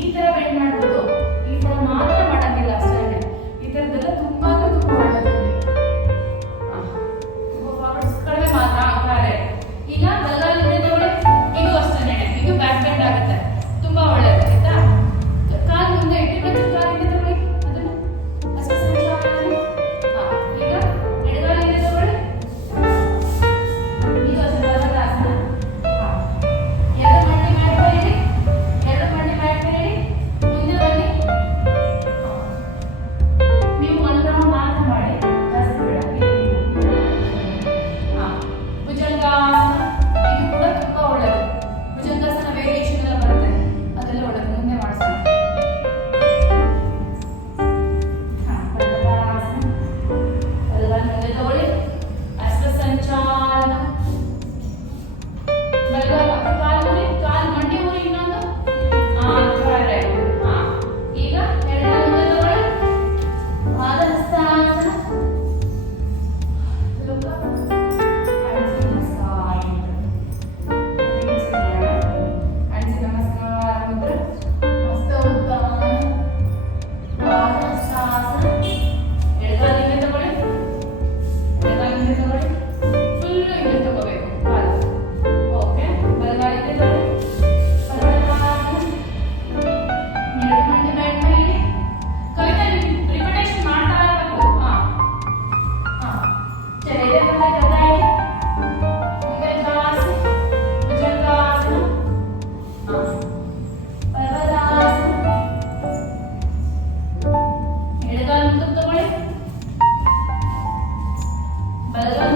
ಈ ತರ ಬೆಂಡ್ ಮಾಡ್ಬೋದು. ಈ ತರ ಮಾತ್ರ ಮಾಡಂಗಿಲ್ಲ ಅಷ್ಟೇ. ಈ ತರದೆಲ್ಲ ತುಂಬಾ ಅಂದ್ರೆ ತುಂಬಾ ಒಳ್ಳೆದು. ಕಡಿಮೆ ಮಾತ್ರ ಕರೆಕ್ಟ್. ಈಗ ಬಲಗಾಲಿಂದ ತಗೊಳ್ಳಿ. ಇದು ಅಷ್ಟೇ, ಇದು ಬ್ಯಾಕ್ ಬೆಂಡ್ ಆಗುತ್ತೆ, ತುಂಬಾ ಒಳ್ಳೆದು ಆಯ್ತಾ. ಕಾಲು ಮುಂದೆ ಇಟ್ಟು ಮತ್ತೆ ಕಾಲಿಂದ ತಗೊಳ್ಳಿ ಅದನ್ನು ಅಷ್ಟೇ ಸಂಚಾಲನೆ. ಈಗ ಎಡಗಾಲಿಂದ ತಗೊಳ್ಳಿ. ಇದು ಅಷ್ಟೇ ಪರ್ವತಾಸನ. ಎರಡು ಮಂಡಿ ಮ್ಯಾಟ್ ಮೇಲೆ ಇಡಿ, ಎರಡು ಮಂಡಿ ಮ್ಯಾಟ್ ಮೇಲೆ ಇಡಿ, ಮುಂದೆ ಬನ್ನಿ. ನೀವು ಒಂದು ರೌಂಡ್ ಮಾತ್ರ ಮಾಡಿ, ಜಾಸ್ತಿ ಬೇಡ. ಭುಜಂಗಾಸನ, ಇದು ಕೂಡ ತುಂಬಾ ಒಳ್ಳೆಯದು. ಭುಜಂಗಾಸನ ವೇರಿಯೇಷನ್ ಎಲ್ಲ ಬರುತ್ತೆ, ಅದೆಲ್ಲ ಒಳ್ಳೆಯದು. ಮುಂದೆ ಮಾಡಿಸೋಣ. ಪರ್ವತಾಸನ, ಬಲಗಾಲ ಮುಂದೆ ತಗೊಳ್ಳಿ, ಅಷ್ಟ ಸಂಚಾಲನ. ಬಲಗಾಲ ಕಾಲು ಊರಿ, ಕಾಲು ಮಂಡಿ ಊರಿ ಇನ್ನೊಂದು. ಕರೆಕ್ಟ್. ಈಗ ಎಡಗಾಲ ಮುಂದೆ ತಗೊಳ್ಳಿ, ಪಾದಹಸ್ತಾಸನ. ಬಲಗಾಲ